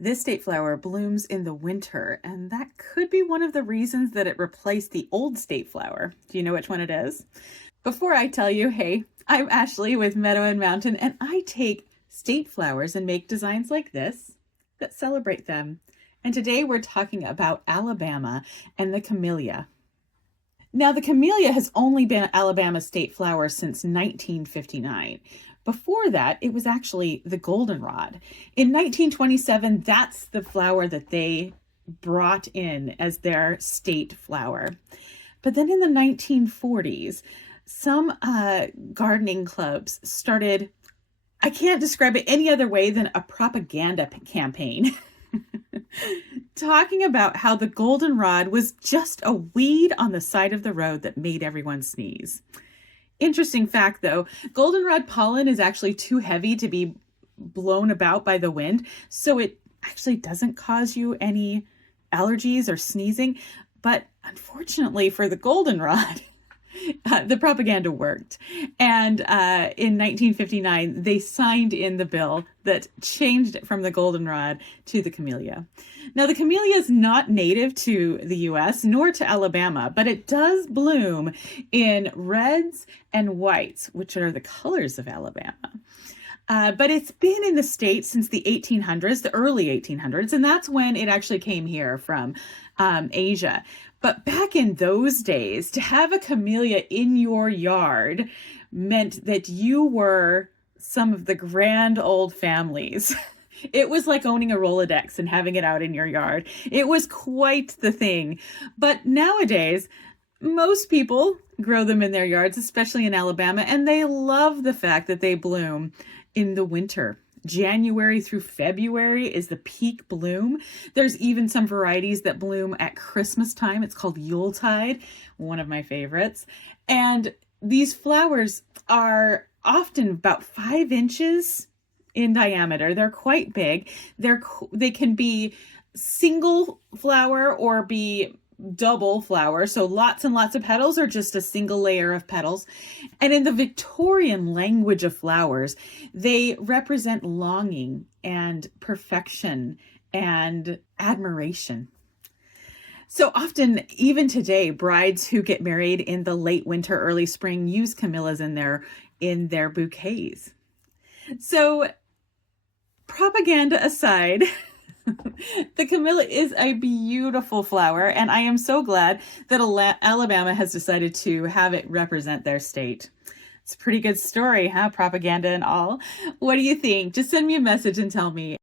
This state flower blooms in the winter, and that could be one of the reasons that it replaced the old state flower. Do you know which one it is? Before I tell you, hey, I'm Ashley with Meadow and Mountain, and I take state flowers and make designs like this that celebrate them. And today we're talking about Alabama and the camellia. Now, the camellia has only been Alabama's state flower since 1959. Before that, it was actually the goldenrod. In 1927, that's the flower that they brought in as their state flower. But then in the 1940s, some gardening clubs started, I can't describe it any other way than a propaganda campaign. Talking about how the goldenrod was just a weed on the side of the road that made everyone sneeze. Interesting fact though, goldenrod pollen is actually too heavy to be blown about by the wind, so it actually doesn't cause you any allergies or sneezing. But unfortunately for the goldenrod, the propaganda worked. And in 1959, they signed in the bill that changed it from the goldenrod to the camellia. Now, the camellia is not native to the US nor to Alabama, but it does bloom in reds and whites, which are the colors of Alabama. But it's been in the States since the 1800s, the early 1800s, and that's when it actually came here from Asia. But back in those days, to have a camellia in your yard meant that you were some of the grand old families. It was like owning a Rolodex and having it out in your yard. It was quite the thing. But nowadays, most people grow them in their yards, especially in Alabama, and they love the fact that they bloom in the winter. January through February is the peak bloom. There's even some varieties that bloom at Christmas time. It's called Yuletide, one of my favorites. And these flowers are often about 5 inches in diameter. They're quite big. They can be single flower or be double flower, so lots and lots of petals or just a single layer of petals. And in the Victorian language of flowers, they represent longing and perfection and admiration. So often, even today, brides who get married in the late winter, early spring use camellias in their bouquets. So propaganda aside, the camellia is a beautiful flower, and I am so glad that Alabama has decided to have it represent their state. It's a pretty good story, huh? Propaganda and all. What do you think? Just send me a message and tell me.